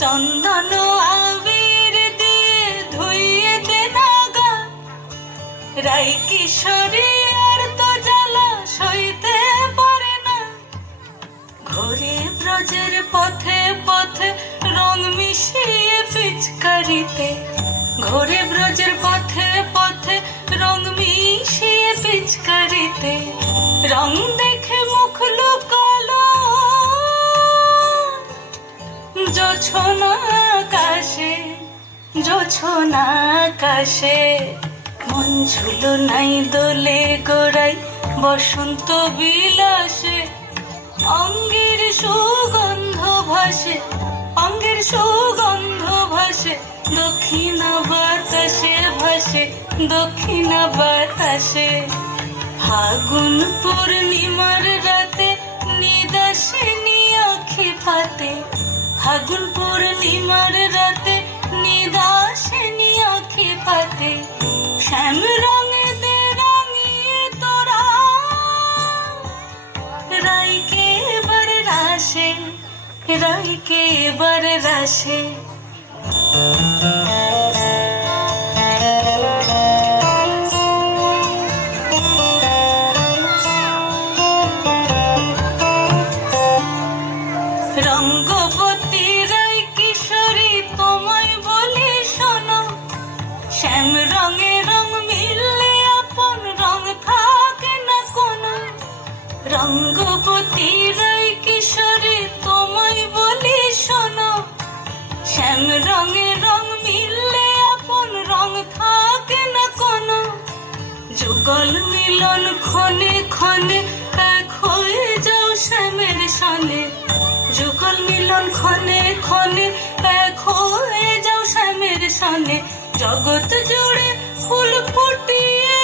চন্দন আবির দিয়ে ধুইয়ে দে নাগা, রাই কিশোরী আর তো জ্বালা সইতে পারে না। ঘোরে ব্রজের পথে পথে রং মিশিয়ে পিচকারিতে, ঘোরে ব্রজের পথে পথে রং মিশিয়ে পিচকারিতে, রং দেখে মুখ লুকালো জোছনা আকাশে, জোছনা আকাশে। মন ঝুলো নাই দোলে গোড়াই বসন্ত বিলাসে, অঙ্গের সুগন্ধ ভাসে, অঙ্গের সুগন্ধ ভাসে, দক্ষিণা বাতাসে ভাসে, দক্ষিণা বাতাসে। ফাগুন পূর্ণিমার রাতে নিদাসিনী আঁখি পাতে, ফাগুন পূর্ণিমার রাতে নিদাসিনী আঁখি পাতে। শ্যাম রঙে দে রাঙিয়ে তোরা রাইকে এবার রাশে, রাইকে এবার রাশে। রঙ্গবতী রাই কিশোরী তোমায় বলি শোনো, শ্যাম রঙে রং মিললে আপন রং থাকে না কোনো। রঙ্গবতী রাই কিশোরী তোমায় বলি শোনো, শ্যাম রঙে রং মিললে আপন রং থাকে না কোনো। যুগল মিলন ক্ষণে ক্ষণে এক হয়ে যাও শ্যামের সনে, যুগল মিলন ক্ষণে ক্ষণে এক হয়ে যাও শ্যামের সনে। জগৎ জুড়ে ফুল ফুটিয়ে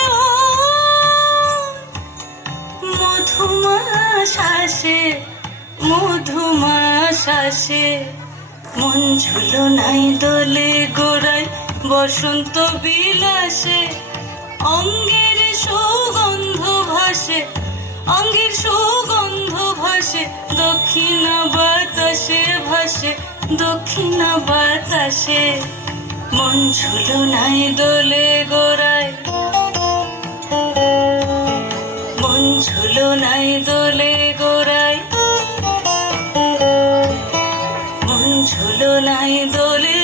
মধুমাশাসে, মধুমাশাসে। মন ঝুলো নাই দোলে গোড়ায় বসন্ত বিলাসে, অঙ্গের সুগন্ধ ভাসে, অঙ্গের সুগন্ধ ভাসে, দক্ষিণা বাতাসে ভাসে, দক্ষিণা বাতাসে। মন ঝুলো নাই দোলে গোড়ায়, মন ঝুলো নাই দোলে গোড়ায়, মন ঝুলো নাই দোলে